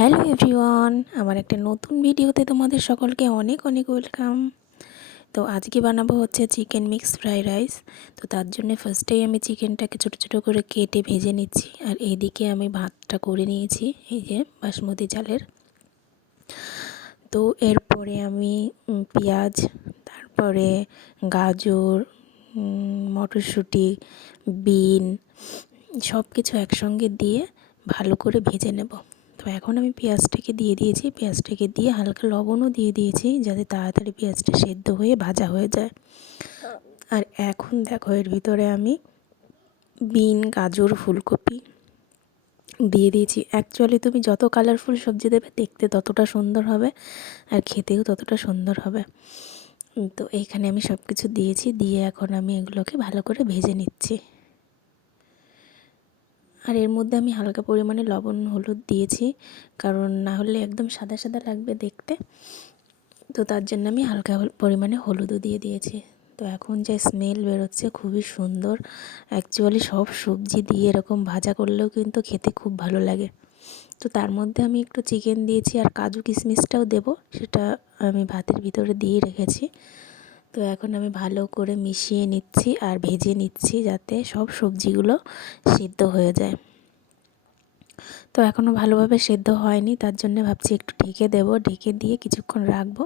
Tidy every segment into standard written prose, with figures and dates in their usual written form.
Hello everyone, আমার একটা নতুন ভিডিওতে তোমাদের সকলকে অনেক অনেক ওয়েলকাম। তো আজকে বানাবো হচ্ছে চিকেন মিক্স ফ্রাইড রাইস। তো তার জন্য ফার্স্টেই আমি চিকেনটাকে ছোটো ছোটো করে কেটে ভেজে নিচ্ছি, আর এইদিকে আমি ভাতটা করে নিয়েছি এই যে বাসমতি চালের। তো এরপরে আমি পেঁয়াজ, তারপরে গাজর, মটরশুঁটি, বিন সব কিছু একসঙ্গে দিয়ে ভালো করে ভেজে নেব। তো এখন আমি পেঁয়াজটাকে দিয়ে দিয়েছি, পেঁয়াজটাকে দিয়ে হালকা লবণও দিয়ে দিয়েছি যাতে তাড়াতাড়ি পেঁয়াজটা সেদ্ধ হয়ে ভাজা হয়ে যায়। আর এখন দেখো এর ভিতরে আমি বিন, গাজর, ফুলকপি দিয়ে দিয়েছি। অ্যাকচুয়ালি তুমি যত কালারফুল সবজি দেবে দেখতে ততটা সুন্দর হবে, আর খেতেও ততটা সুন্দর হবে। তো এইখানে আমি সব কিছু দিয়েছি, দিয়ে এখন আমি এগুলোকে ভালো করে ভেজে নিচ্ছি। আর এর মধ্যে আমি হালকা পরিমাণে লবণ হলুদ দিয়েছি, কারণ না হলে একদম সাদা সাদা লাগবে দেখতে। তো তার জন্য আমি হালকা পরিমাণে হলুদও দিয়ে দিয়েছি। তো এখন যে স্মেল বেরোচ্ছে খুবই সুন্দর। অ্যাকচুয়ালি সব সবজি দিয়ে এরকম ভাজা করলেও কিন্তু খেতে খুব ভালো লাগে। তো তার মধ্যে আমি একটু চিকেন দিয়েছি, আর কাজু কিশমিশটাও দেবো, সেটা আমি ভাতের ভিতরে দিয়ে রেখেছি। তো এখন আমি ভালো করে মিশিয়ে নিচ্ছি আর ভেজে নিচ্ছি যাতে সব সবজিগুলো সিদ্ধ হয়ে যায়। তো এখনও ভালোভাবে সেদ্ধ হয়নি, তার জন্য ভাবছি একটু ঢেকে দেবো, ঢেকে দিয়ে কিছুক্ষণ রাখবো।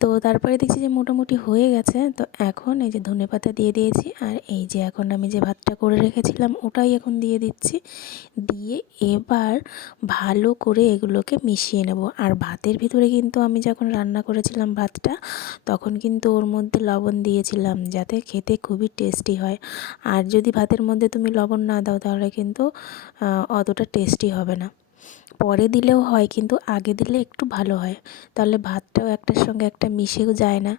তো তারপরে দেখছি যে মোটামুটি হয়ে গেছে। তো এখন এই যে ধনেপাতা দিয়ে দিয়েছি, আর এই যে এখন আমি যে ভাতটা করে রেখেছিলাম ওটাই এখন দিয়ে দিচ্ছি। দিয়ে এবার ভালো করে এগুলোকে মিশিয়ে নেব। আর ভাতের ভিতরে কিন্তু আমি যখন রান্না করেছিলাম ভাতটা, তখন কিন্তু ওর মধ্যে লবণ দিয়েছিলাম যাতে খেতে খুবই টেস্টি হয়। আর যদি ভাতের মধ্যে তুমি লবণ না দাও তাহলে কিন্তু অতটা টেস্টি হবে না। পরে দিলেও হয়, কিন্তু আগে দিলে একটু ভালো হয়, তাহলে ভাতটাও একটার সঙ্গে একটা মিশেও যায় না।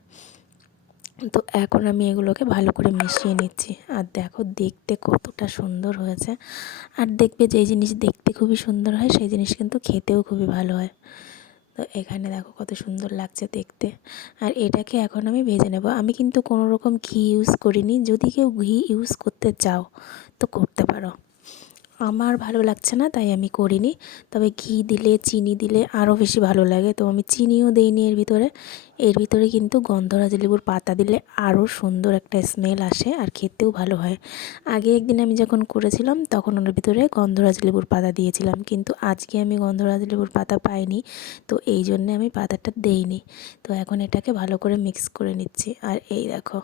তো এখন আমি এগুলোকে ভালো করে মিশিয়ে নিচ্ছি। আর দেখো দেখতে কতটা সুন্দর হয়েছে। আর দেখবে যেই জিনিস দেখতে খুবই সুন্দর হয় সেই জিনিস কিন্তু খেতেও খুবই ভালো হয়। তো এখানে দেখো কত সুন্দর লাগছে দেখতে। আর এটাকে এখন আমি ভেজে নেব। আমি কিন্তু কোনো রকম ঘি ইউজ করিনি, যদি কেউ ঘি ইউজ করতে চাও তো করতে পারো। আমার ভালো লাগছে না তাই আমি করিনি, তবে ঘি দিলে চিনি দিলে আরও বেশি ভালো লাগে। তো আমি চিনিও দিইনি এর ভিতরে। এর ভিতরে কিন্তু গন্ধরাজ লেবুর পাতা দিলে আরও সুন্দর একটা স্মেল আসে, আর খেতেও ভালো হয়। আগে একদিন আমি যখন করেছিলাম তখন ওর ভিতরে গন্ধরাজ লেবুর পাতা দিয়েছিলাম, কিন্তু আজকে আমি গন্ধরাজ লেবুর পাতা পাইনি, তো এই জন্যে আমি পাতাটা দেইনি। তো এখন এটাকে ভালো করে মিক্স করে নিচ্ছি। আর এই দেখো